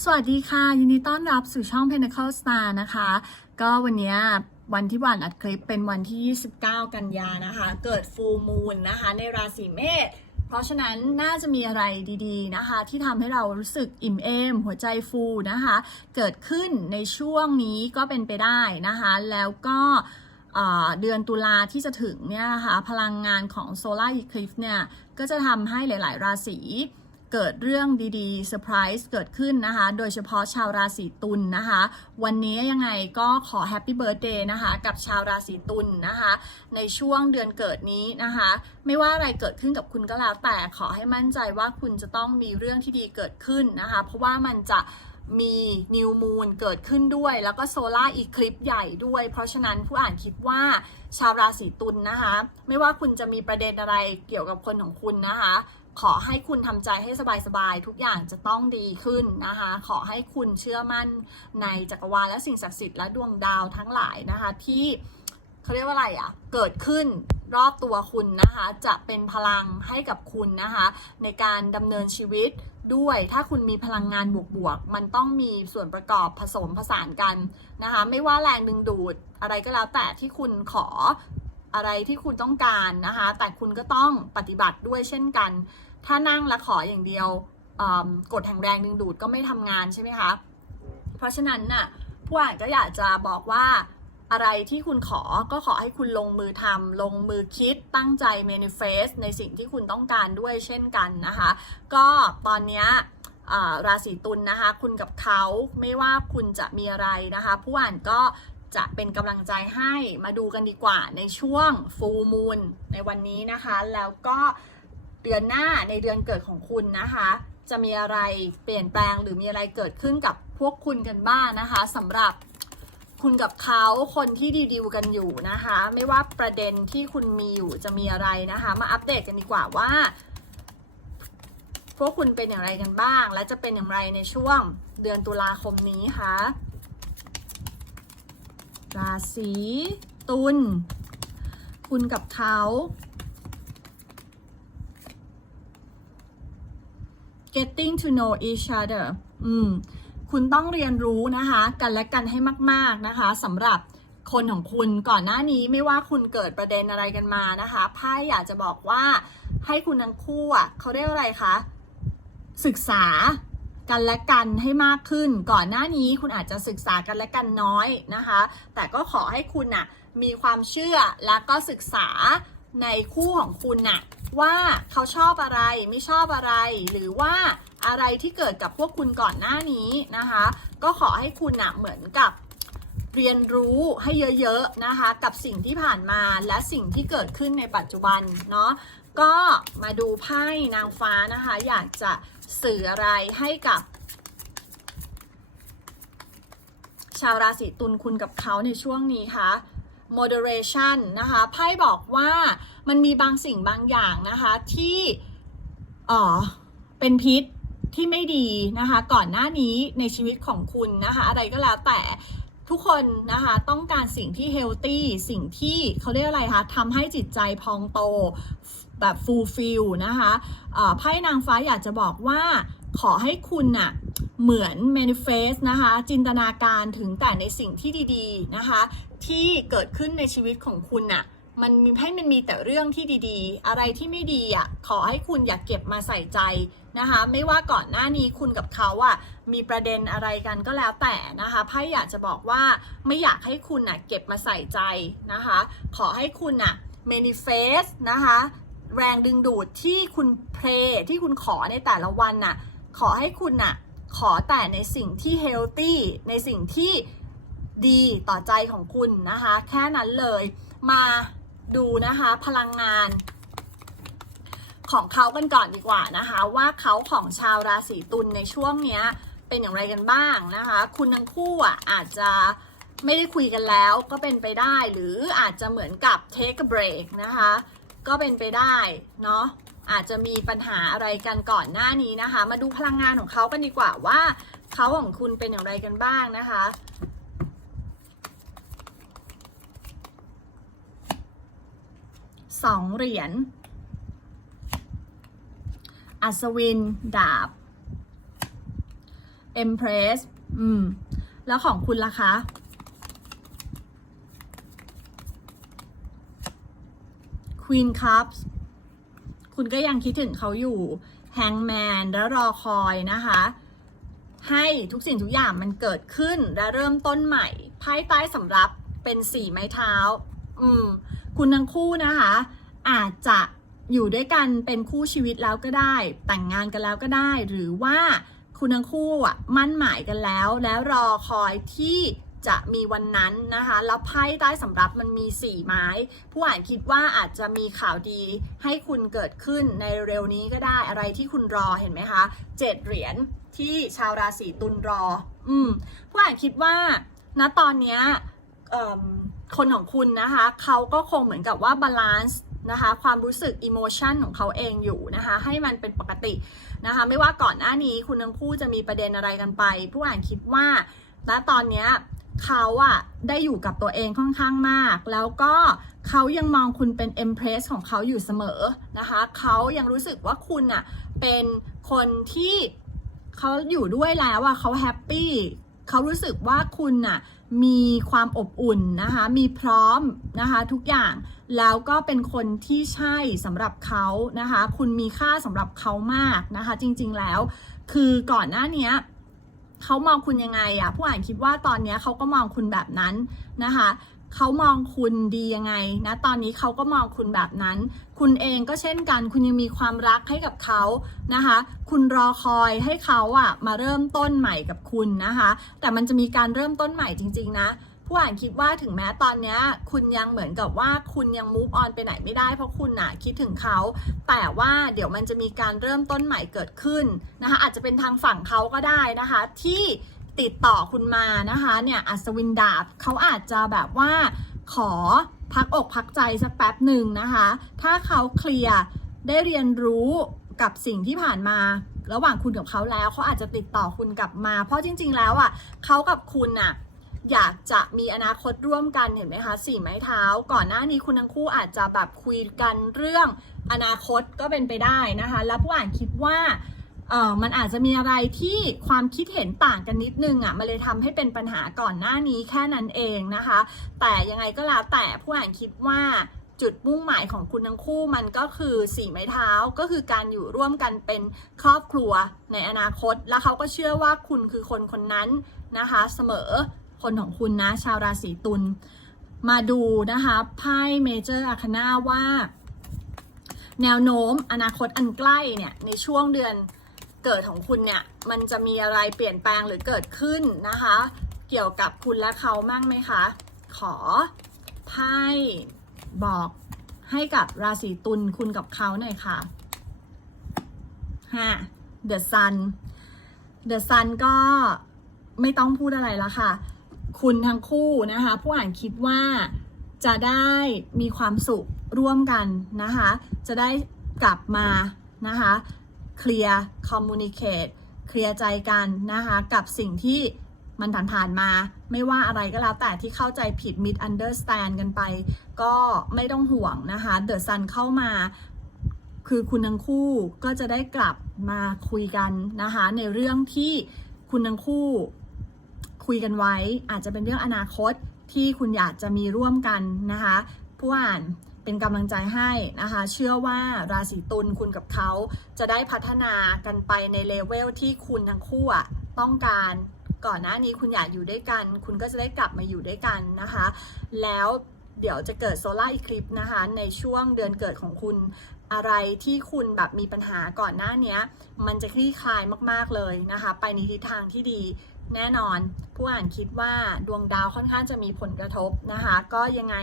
สวัสดีค่ะ ยินดีต้อนรับสู่ช่อง Pinnacle Star นะคะ ก็วันนี้วันที่วานอัดคลิปเป็นวันที่ 29 กันยานะคะ เกิดฟูมูลนะคะ ในราศีเมษเพราะฉะนั้นน่าจะมีอะไรดีๆนะคะ ที่ทำให้เรารู้สึกอิ่มเอม หัวใจฟูนะคะ เกิดขึ้นในช่วงนี้ก็เป็นไปได้นะคะ แล้วก็เอ่อเดือนตุลาที่จะถึงเนี่ยนะคะพลังงานของโซลาร์อีคลิฟเนี่ยก็จะทำให้หลาย ๆ ราศี เกิดเรื่องดีๆเซอร์ไพรส์เกิดขึ้นนะคะ โดยเฉพาะชาวราศีตุลนนะคะ วันนี้ยังไงก็ขอแฮปปี้เบิร์ a เดย์นะคะ กับชาวราศีตุลนนะคะ ในช่วงเดือนเกิดนี้นะคะ ไม่ว่าอะไรเกิดขึ้นกับคุณก็แล้ว แต่ขอให้มั่นใจว่าคุณจะต้องมีเรื่องที่ดีเกิดขึ้นนะคะ เพราะว่ามันจะมีนิวมูนเกิดขึ้นด้วย แล้วก็โซล่าอีคลิปใหญ่ด้วย เพราะฉะนั้นผู้อ่านคิดว่าชาวราศีตุลนนะคะ ไม่ว่าคุณจะมีประเด็นอะไรเกี่ยวกับคนของคุณนะคะ ขอให้คุณทำใจให้สบายๆ ทุกอย่างจะต้องดีขึ้นนะคะ ขอให้คุณเชื่อมั่นในจักรวาลและสิ่งศักดิ์สิทธิ์และดวงดาวทั้งหลายนะคะ ที่เขาเรียกว่าอะไรอะ่ะ เกิดขึ้นรอบตัวคุณนะคะ จะเป็นพลังให้กับคุณนะคะ ในการดำเนินชีวิตด้วย ถ้าคุณมีพลังงานบวกๆ มันต้องมีส่วนประกอบผสมผสานกันนะคะ ไม่ว่าแรงดึงดูดอะไรก็แล้วแต่ที่คุณขอ อะไรที่คุณต้องการนะคะ แต่คุณก็ต้องปฏิบัติด้วยเช่นกัน ถ้านั่งและขออย่างเดียวกฎแห่งแรงดึงดูดก็ไม่ทำงานใช่ไหมคะ เพราะฉะนั้นน่ะผู้อ่านก็อยากจะบอกว่าอะไรที่คุณขอก็ขอให้คุณลงมือทำลงมือคิดตั้งใจ manifest ในสิ่งที่คุณต้องการด้วยเช่นกันนะคะ ก็ตอนนี้ราศีตุลนนะคะ คุณกับเขาไม่ว่าคุณจะมีอะไรนะคะ ผู้อ่านก็ จะเป็นกำลังใจให้มาดูกันดีกว่าในช่วง full moon ในวันนี้นะคะ แล้วก็เดือนหน้าในเดือนเกิดของคุณนะคะ จะมีอะไรเปลี่ยนแปลงหรือมีอะไรเกิดขึ้นกับพวกคุณกันบ้างนะคะสำหรับคุณกับเขาคนที่ดีลกันอยู่นะคะ ไม่ว่าประเด็นที่คุณมีอยู่จะมีอะไรนะคะ มาอัปเดตกันดีกว่าว่า พวกคุณเป็นอย่างไรกันบ้าง และจะเป็นอย่างไรในช่วงเดือนตุลาคมนี้คะ ราศีตุลคุณกับเขา getting to know each other อืม คุณต้องเรียนรู้นะคะ กันและกันให้มาก ๆ นะคะสำหรับคนของคุณก่อนหน้านี้ไม่ว่าคุณเกิดประเด็นอะไรกันมานะคะไพ่อยากจะบอกว่าให้คุณทั้งคู่อะเขาเรียกอะไรคะ ศึกษา กันและกันให้มากขึ้น ก่อนหน้านี้คุณอาจจะศึกษากันและกันน้อยนะคะ แต่ก็ขอให้คุณน่ะมีความเชื่อและก็ศึกษาในคู่ของคุณน่ะว่าเขาชอบอะไรไม่ชอบอะไร หรือว่าอะไรที่เกิดกับพวกคุณก่อนหน้านี้นะคะ ก็ขอให้คุณน่ะเหมือนกับเรียนรู้ให้เยอะๆนะคะ กับสิ่งที่ผ่านมาและสิ่งที่เกิดขึ้นในปัจจุบันเนาะก็มาดูไพ่นางฟ้านะคะ อยากจะ สื่ออะไรให้กับ ชาวราศีตุลคุณกับเขาในช่วงนี้คะ moderation นะคะไพ่บอกว่ามันมีบางสิ่งบางอย่างนะคะที่เออเป็นพิษที่ไม่ดีนะคะ ก่อนหน้านี้ในชีวิตของคุณนะคะ อะไรก็แล้วแต่ ทุกคนนะคะต้องการสิ่งที่เฮลตี้สิ่งที่เขาเรียกอะไรคะทำให้จิตใจพองโตแบบฟูลฟิลนะคะไพ่นางฟ้าอยากจะบอกว่าขอให้คุณน่ะเหมือน manifest นะคะ จินตนาการถึงแต่ในสิ่งที่ดีๆนะคะ ที่เกิดขึ้นในชีวิตของคุณน่ะ มันให้มันมีแต่เรื่องที่ดีๆ อะไรที่ไม่ดีอะขอให้คุณอย่ากเก็บมาใส่ใจนะคะ ไม่ว่าก่อนหน้านี้คุณกับเขาอะมีประเด็นอะไรกันก็แล้วแต่นะคะไพ่อยากจะบอกว่าไม่อยากให้คุณน่ะเก็บมาใส่ใจนะคะ ขอให้คุณน่ะ manifest นะคะ แรงดึงดูดที่คุณเพลที่คุณขอในแต่ละวันน่ะขอให้คุณน่ะขอแต่ในสิ่งที่เฮลตี้ในสิ่งที่ดีต่อใจของคุณนะคะ แค่นั้นเลยมา ดูนะคะพลังงาน ของเขากันก่อนดีกว่านะคะ ว่าเขาของชาวราศีตุลในช่วงเนี้ยเป็นอย่างไรกันบ้างนะคะ คุณทั้งคู่อะอาจจะไม่ได้คุยกันแล้วก็เป็นไปได้หรืออาจจะเหมือนกับ take a break นะคะ ก็เป็นไปได้เนาะอาจจะมีปัญหาอะไรกันก่อนหน้านี้นะคะ มาดูพลังงานของเขากันดีกว่าว่าเขาของคุณเป็นอย่างไรกันบ้างนะคะ สองเหรียญ อัศวิน ดาบ Empress อืม แล้วของคุณล่ะคะ Queen Cups คุณก็ยังคิดถึงเขาอยู่ Hangman แล้วรอคอยนะคะ ให้ทุกสิ่งทุกอย่างมันเกิดขึ้นและเริ่มต้นใหม่ไพ่ใต้สำรับเป็นสี่ไม้เท้า อืม คุณทั้งคู่นะคะ อาจจะอยู่ด้วยกันเป็นคู่ชีวิตแล้วก็ได้ แต่งงานกันแล้วก็ได้ หรือว่าคุณทั้งคู่อะมั่นหมายกันแล้ว แล้วรอคอยที่จะมีวันนั้นนะคะแล้วไพ่ใต้สำรับมันมีสี่ไม้ ผู้อ่านคิดว่าอาจจะมีข่าวดีให้คุณเกิดขึ้นในเร็วนี้ก็ได้อะไรที่คุณรอเห็นไหมคะเจ็ดเหรียญที่ชาวราศีตุลรอ อืมผู้อ่านคิดว่าณตอนเนี้ยเอิ่ม คนของคุณนะคะเขาก็คงเหมือนกับว่าบาลานซ์นะคะความรู้สึกอิโมชันของเขาเองอยู่นะคะให้มันเป็นปกตินะคะไม่ว่าก่อนหน้านี้คุณทั้งคู่จะมีประเด็นอะไรกันไป ผู้อ่านคิดว่าณตอนเนี้ยเขาอะได้อยู่กับตัวเองค่อนข้างมาก แล้วก็เขายังมองคุณเป็น Empress ของเขาอยู่เสมอนะคะเขายังรู้สึกว่าคุณอะเป็นคนที่เขาอยู่ด้วยแล้วอะเขาแฮปปี้ เขารู้สึกว่าคุณน่ะมีความอบอุ่นนะคะ มีพร้อมนะคะทุกอย่าง แล้วก็เป็นคนที่ใช่สำหรับเขานะคะ คุณมีค่าสำหรับเขามากนะคะ จริงๆแล้ว คือก่อนหน้านี้เขามองคุณยังไงอะผู้อ่านคิดว่าตอนเนี้ยเขาก็มองคุณแบบนั้นนะคะ เขามองคุณดียังไงนะตอนนี้เขาก็มองคุณแบบนั้น คุณเองก็เช่นกัน คุณยังมีความรักให้กับเขานะคะ คุณรอคอยให้เขาอะมาเริ่มต้นใหม่กับคุณนะคะ แต่มันจะมีการเริ่มต้นใหม่จริง ๆ นะผู้อ่านคิดว่าถึงแม้ตอนนี้คุณยังเหมือนกับว่าคุณยัง move on ไปไหนไม่ได้เพราะคุณน่ะคิดถึงเขา แต่ว่าเดี๋ยวมันจะมีการเริ่มต้นใหม่เกิดขึ้นนะคะอาจจะเป็นทางฝั่งเขาก็ได้นะคะ ที่ ติดต่อคุณมานะคะเนี่ยอัศวินดาบเขาอาจจะแบบว่าขอพักอกพักใจสักแป๊บหนึ่งนะคะ ถ้าเขาเคลียร์ได้เรียนรู้กับสิ่งที่ผ่านมาระหว่างคุณกับเขาแล้วเขาอาจจะติดต่อคุณกลับมา เพราะจริง ๆ แล้วอะเขากับคุณน่ะอยากจะมีอนาคตร่วมกันเห็นไหมคะสี่ไม้เท้า ก่อนหน้านี้คุณทั้งคู่อาจจะแบบคุยกันเรื่องอนาคตก็เป็นไปได้นะคะ แล้วผู้อ่านคิดว่า เออมันอาจจะมีอะไรที่ความคิดเห็นต่างกันนิดนึงอะมันเลยทำให้เป็นปัญหาก่อนหน้านี้แค่นั้นเองนะคะ แต่ยังไงก็แล้วแต่ผู้อ่านคิดว่าจุดมุ่งหมายของคุณทั้งคู่มันก็คือสี่ไม้เท้าก็คือการอยู่ร่วมกันเป็นครอบครัวในอนาคต แล้วเขาก็เชื่อว่าคุณคือคนคนนั้นนะคะ เสมอคนของคุณนะ ชาวราศีตุลมาดูนะคะไพ่เมเจอร์อาคานาว่า แนวโน้มอนาคตอันใกล้เนี่ยในช่วงเดือน เกิดของคุณเนี่ยมันจะมีอะไรเปลี่ยนแปลงหรือเกิดขึ้นนะคะ เกี่ยวกับคุณและเขามั่งไหมคะ ขอไพ่บอกให้กับราศีตุลคุณกับเขาหน่อยค่ะห้า The Sun The Sun ก็ไม่ต้องพูดอะไรแล้วค่ะ คุณทั้งคู่นะคะ ผู้อ่านคิดว่าจะได้มีความสุขร่วมกันนะคะ จะได้กลับมานะคะ เคลียร์คอมมูนิเคตเคลียร์ใจกันนะคะกับสิ่งที่มันผ่านๆมา ไม่ว่าอะไรก็แล้วแต่ที่เข้าใจผิด mid understand กันไป ก็ไม่ต้องห่วงนะคะเดอะซันเข้ามา คือคุณทั้งคู่ก็จะได้กลับมาคุยกันนะคะในเรื่องที่คุณทั้งคู่คุยกันไว้ อาจจะเป็นเรื่องอนาคตที่คุณอยากจะมีร่วมกันนะคะผู้อ่าน เป็นกำลังใจให้นะคะ เชื่อว่าราศีตุลคุณกับเขาจะได้พัฒนากันไปในเลเวลที่คุณทั้งคู่อะต้องการก่อนหน้านี้คุณอยากอยู่ด้วยกัน คุณก็จะได้กลับมาอยู่ด้วยกันนะคะ แล้วเดี๋ยวจะเกิดโซลาร์อีคลิปนะคะ ในช่วงเดือนเกิดของคุณอะไรที่คุณแบบมีปัญหาก่อนหน้านี้มันจะคลี่คลายมากๆเลยนะคะ ไปในทิศทางที่ดีแน่นอน ผู้อ่านคิดว่าดวงดาวค่อนข้างจะมีผลกระทบนะคะ ก็ยังไง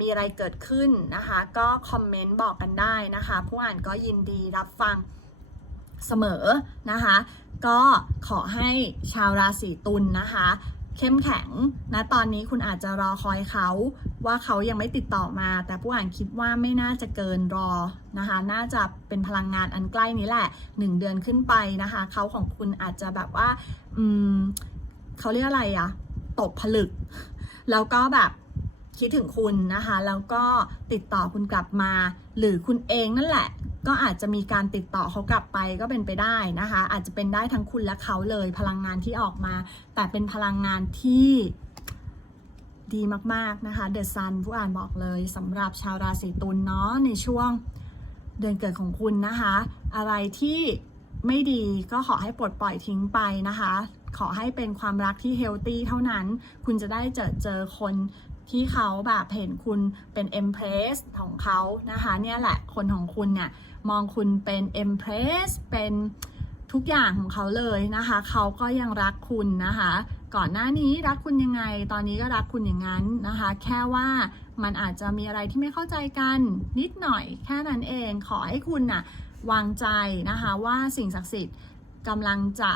มีอะไรเกิดขึ้นนะคะ ก็คอมเมนต์บอกกันได้นะคะ ผู้อ่านก็ยินดีรับฟังเสมอนะคะ ก็ขอให้ชาวราศีตุลนะคะ เข้มแข็งนะตอนนี้คุณอาจจะรอคอยเขาว่าเขายังไม่ติดต่อมา แต่ผู้อ่านคิดว่าไม่น่าจะเกินรอนะคะ น่าจะเป็นพลังงานอันใกล้นี้แหละหนึ่งเดือนขึ้นไปนะคะ เขาของคุณอาจจะแบบว่า อืมเขาเรียกอะไรอะตกผลึก แล้วก็แบบ คิดถึงคุณนะคะ แล้วก็ติดต่อคุณกลับมา หรือคุณเองนั่นแหละ ก็อาจจะมีการติดต่อเขากลับไปก็เป็นไปได้นะคะ อาจจะเป็นได้ทั้งคุณและเขาเลยพลังงานที่ออกมา แต่เป็นพลังงานที่ดีมากๆนะคะ The Sun ผู้อ่านบอกเลยสำหรับชาวราศีตุลเนาะในช่วงเดือนเกิดของคุณนะคะ อะไรที่ไม่ดีก็ขอให้ปลดปล่อยทิ้งไปนะคะ ขอให้เป็นความรักที่เฮลตี้เท่านั้น คุณจะได้เจอเจอคน ที่เขาแบบเห็นคุณเป็น Empress ของเขานะคะเนี่ยแหละคนของคุณเนี่ยมองคุณเป็น Empress เป็นทุกอย่างของเขาเลยนะคะ เขาก็ยังรักคุณนะคะ ก่อนหน้านี้รักคุณยังไง ตอนนี้ก็รักคุณอย่างนั้นนะคะ แค่ว่ามันอาจจะมีอะไรที่ไม่เข้าใจกันนิดหน่อยแค่นั้นเอง ขอให้คุณน่ะวางใจนะคะว่าสิ่งศักดิ์สิทธิ์กำลังจะ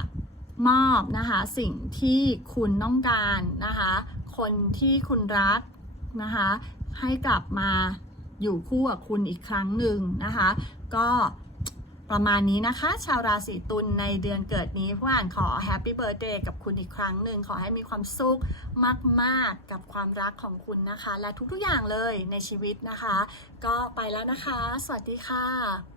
มอบนะคะสิ่งที่คุณต้องการนะคะ คนที่คุณรักนะคะ ให้กลับมาอยู่คู่กับคุณอีกครั้งหนึ่งนะคะ ก็ประมาณนี้นะคะ ชาวราศีตุลในเดือนเกิดนี้ผู้อ่านขอแฮปปี้เบิร์ a เดย์กับคุณอีกครั้งหนึ่งขอให้มีความสุขมาก ๆ กับความรักของคุณนะคะ และทุก ๆ อย่างเลยในชีวิตนะคะ ก็ไปแล้วนะคะ สวัสดีค่ะ